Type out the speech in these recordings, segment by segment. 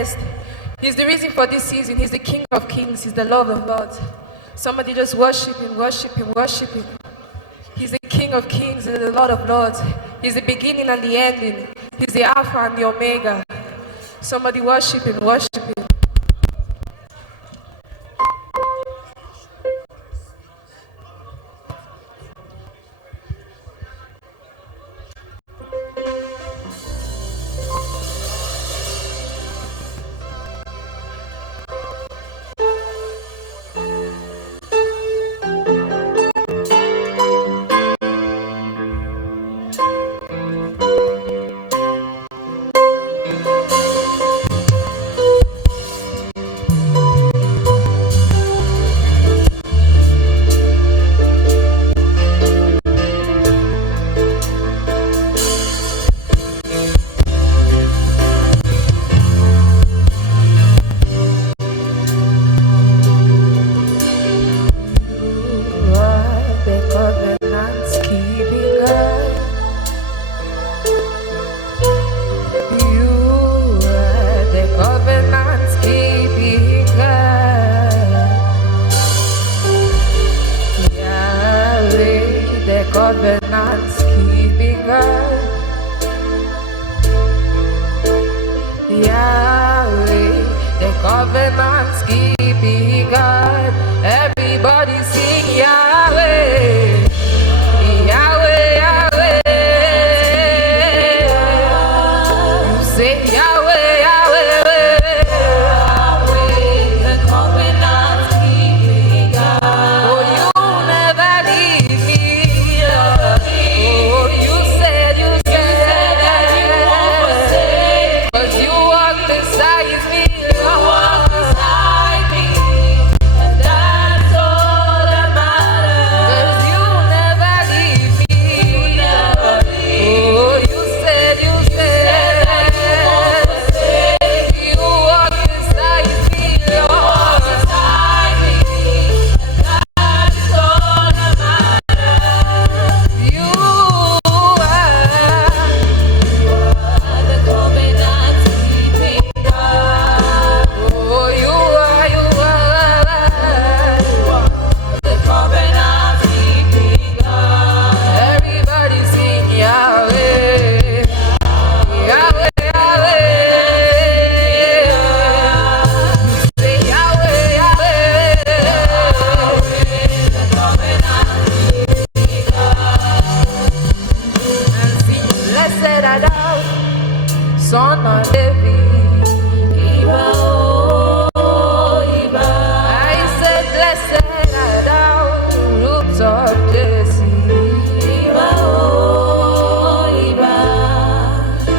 blessed. He's the reason for this season. He's the King of Kings. He's the Lord of Lords. Somebody just worship him, worship him, worship him. He's the King of Kings. He's the Lord of Lords. He's the beginning and the ending. He's the Alpha and the Omega. Somebody worship him, worship him. Covenants keeping God, Yahweh, the covenants keeping God. Everybody sing Yahweh, Yahweh, Yahweh. You say Yahweh, Yahweh, Yahweh, the covenants keeping God. Oh, you never leave me. Son of David, Iba, oh, Iba. I said, blessed art thou, roots of Jesse, Iba, oh, Iba.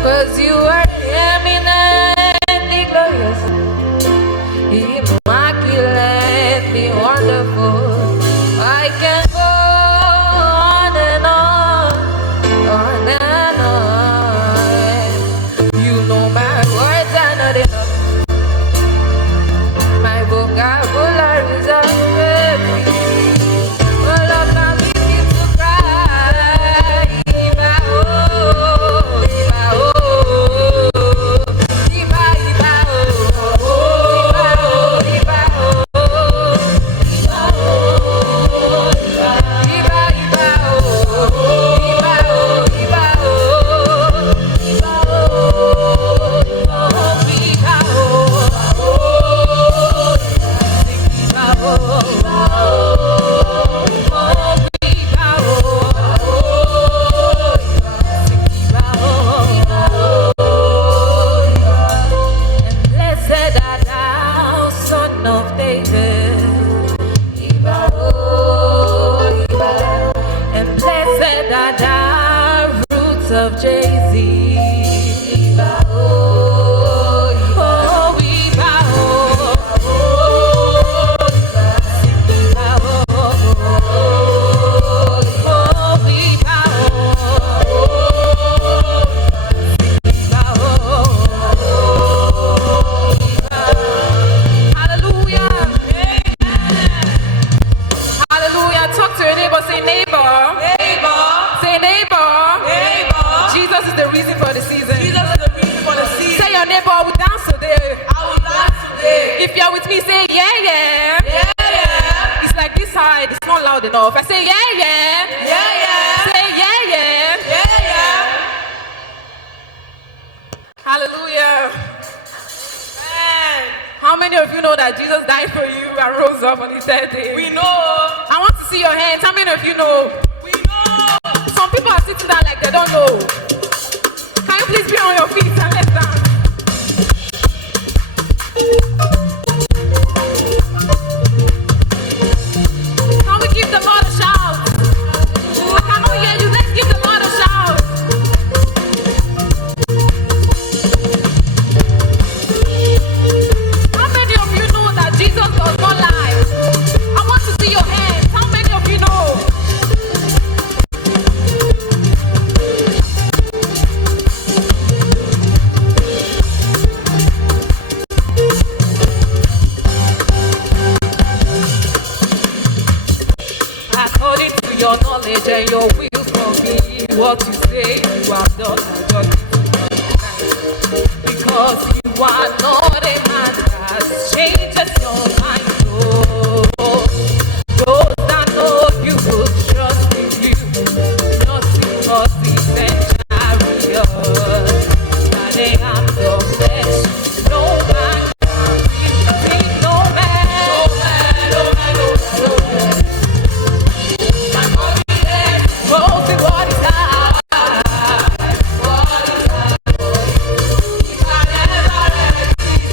'Cause you are eminently glorious, immaculately wonderful. I can go on and on, on and on. My words are not enough. My vocabulary is unready. Oh, love can make me to cry. Iba, oh, Iba, oh, Iba, Iba, oh, Iba, oh, Iba, oh, Iba, oh, Iba, Iba, oh, Iba, oh, Iba, oh, Iba, oh. Of Jay-Z, Iba, oh, oh, Iba, oh, Iba, oh, oh, Iba, oh, hallelujah, hallelujah. Talk to your neighbor, say neighbor, neighbor, say neighbor. Jesus is the reason for the season. Jesus is the reason for the season. Say your neighbor, we dance today. If you're with me, say yeah, yeah. Yeah, yeah. It's like this side, it's not loud enough. I say yeah, yeah. Yeah, yeah. Say yeah, yeah. Yeah, yeah. Hallelujah. Man, How many of you know that Jesus died for you and rose up on the third day? we know. I want to see your hands. How many of you know? We know. Some people are sitting down like they don't know. Can you please be on your feet and let's dance? Can we give the Lord a shout? I cannot hear you. Let's give the Lord a shout. How many of you know that Jesus does not lie? I want to see your hands. How many of you know? According to your knowledge and your will for me, what you say you have done, I just because you are not a man that changes your mind. Oh, those that know you will trust in you, not because he's a chariot, that they have your flesh. No man can beat no man. No man, no man, no man, no man. Most in what is high. What is high? He can never let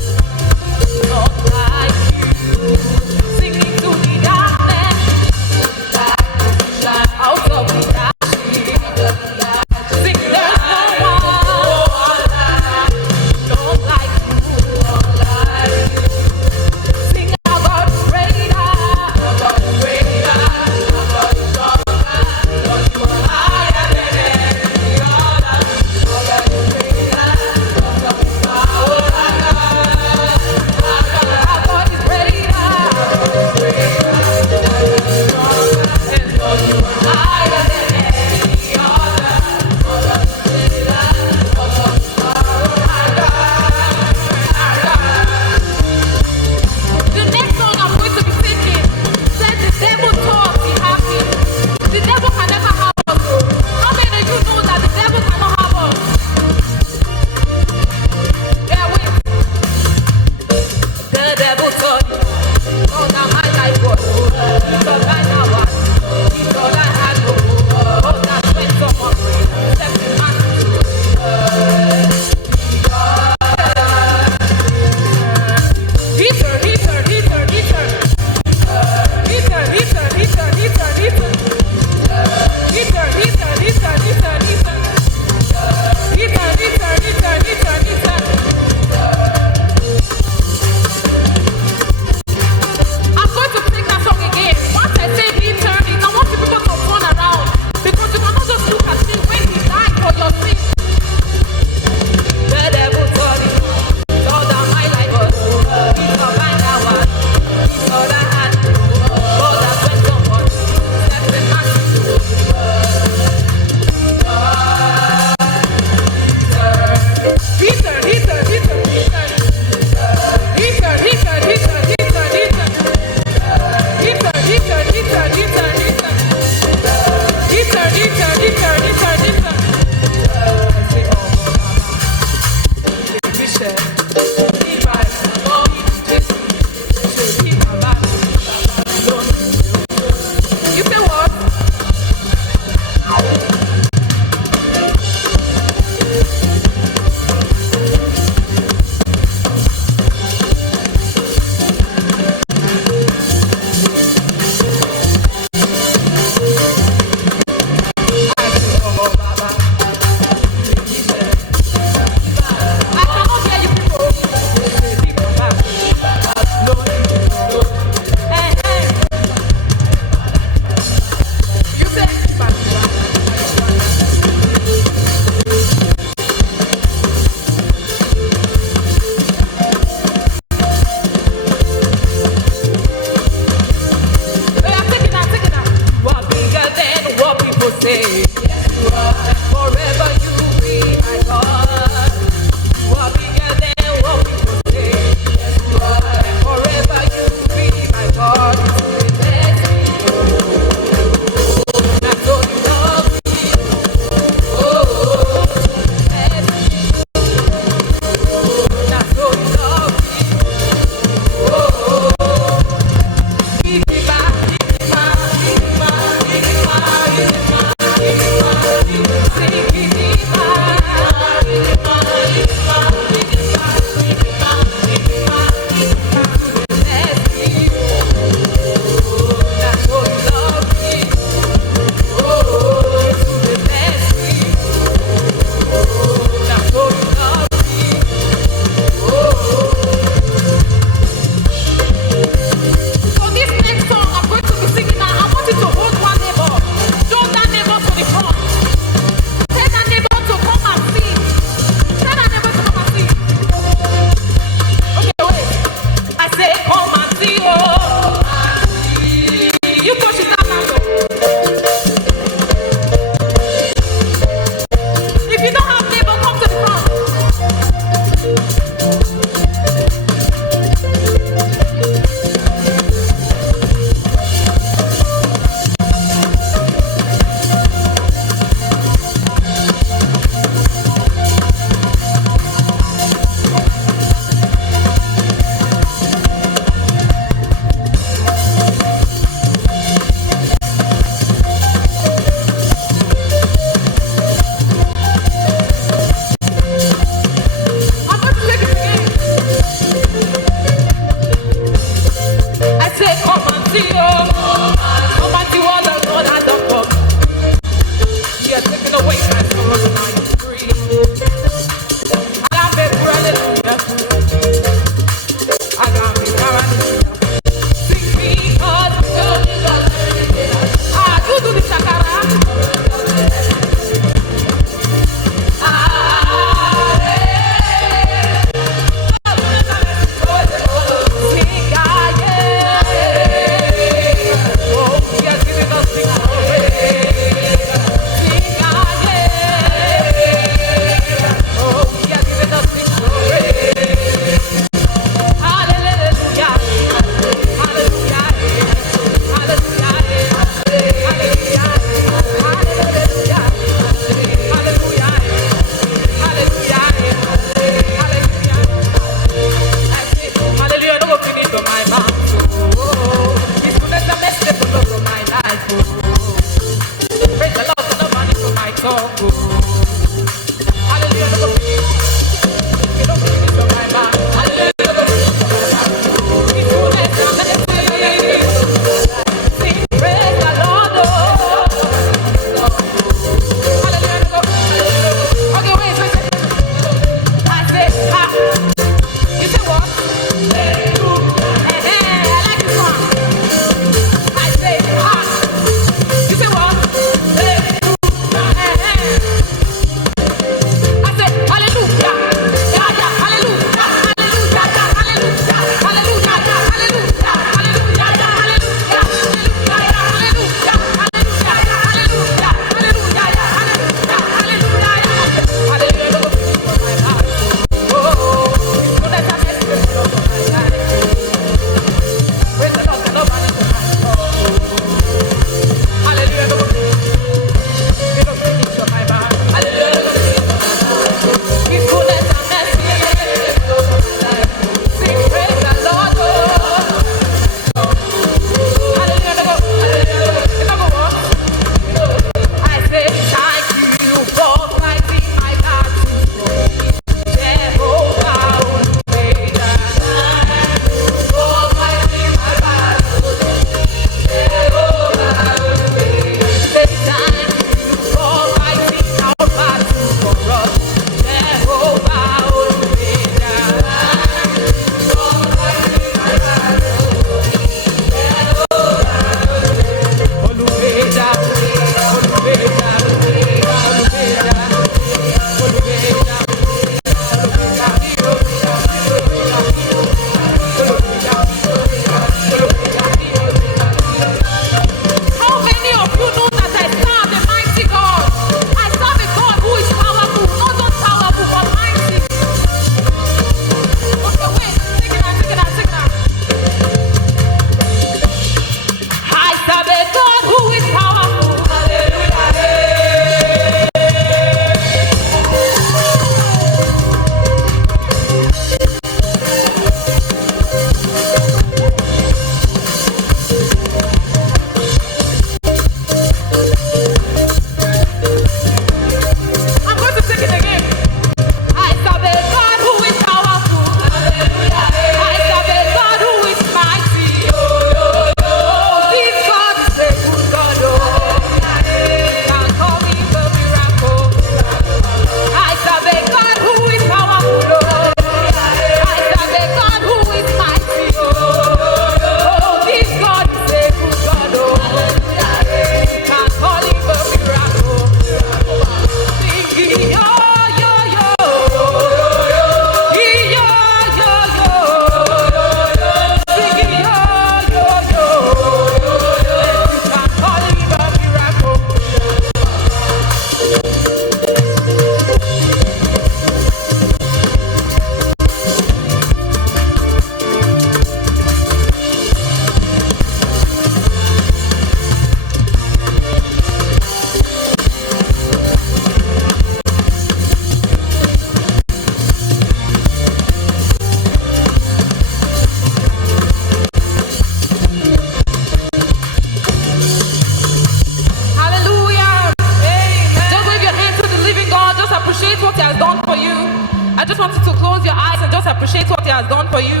just want you to close your eyes and just appreciate what He has done for you.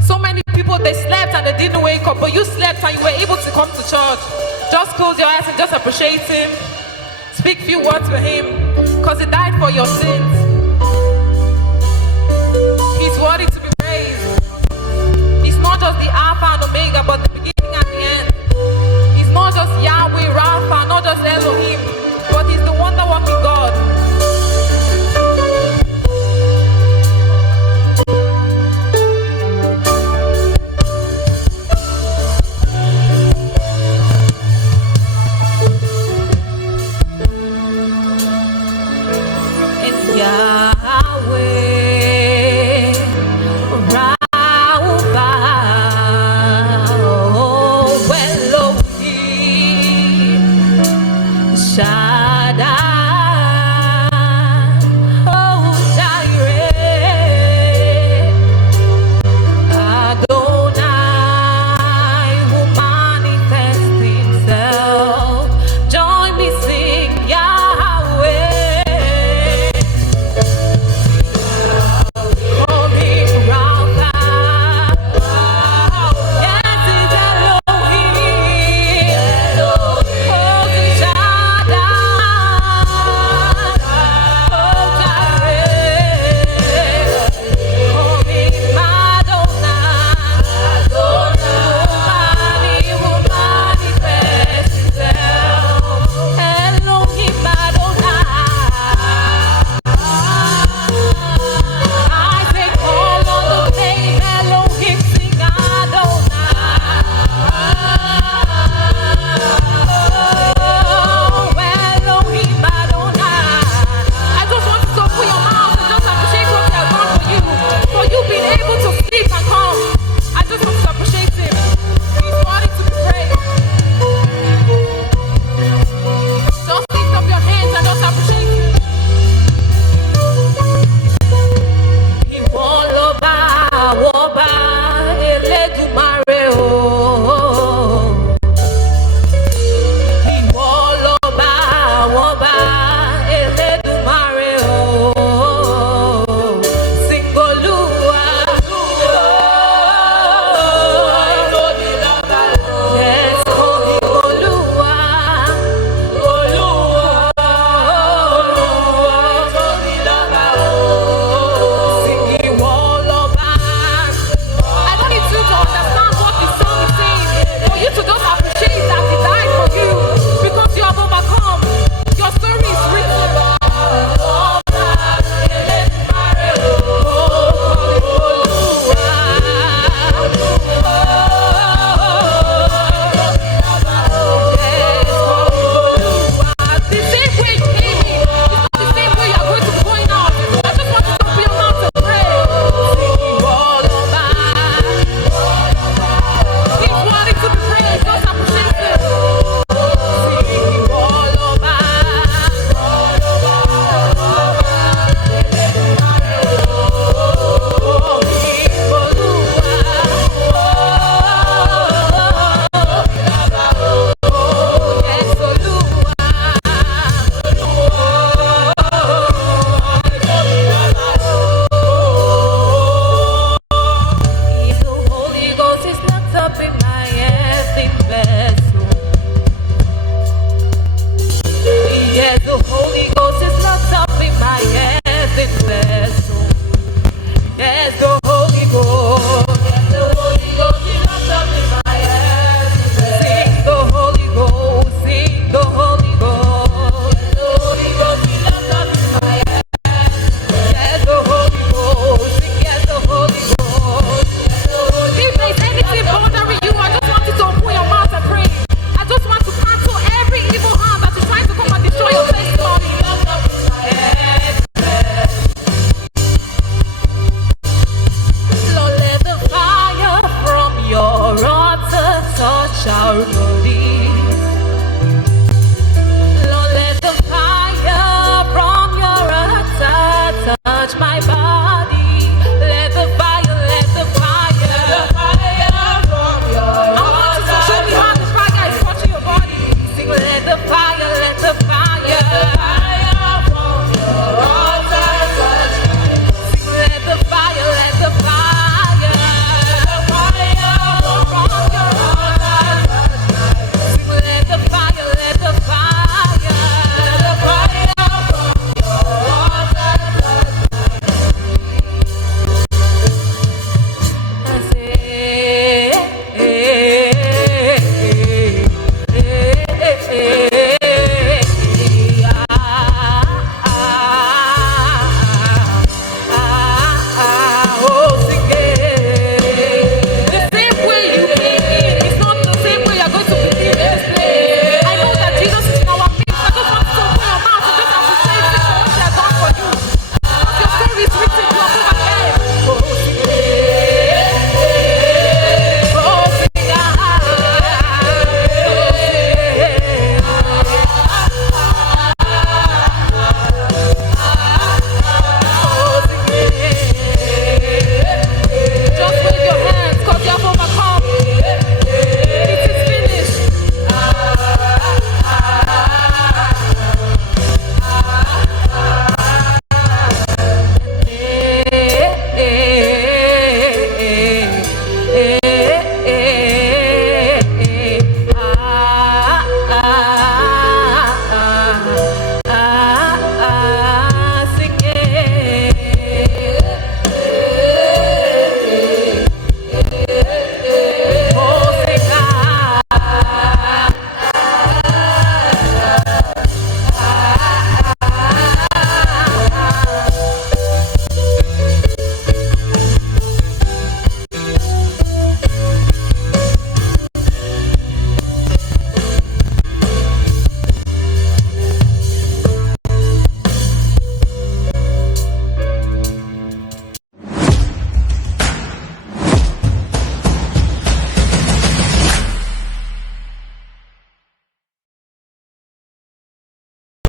So many people, they slept and they didn't wake up, but you slept and you were able to come to church. Just close your eyes and just appreciate Him. Speak few words for Him, because He died for your sins. He's worthy to be praised. He's not just the Alpha and Omega, but the beginning and the end. He's not just Yahweh, Rapha, not just Elohim, but He's the wonder-working God. Yahweh, Rapha, Elohim, Shaddai.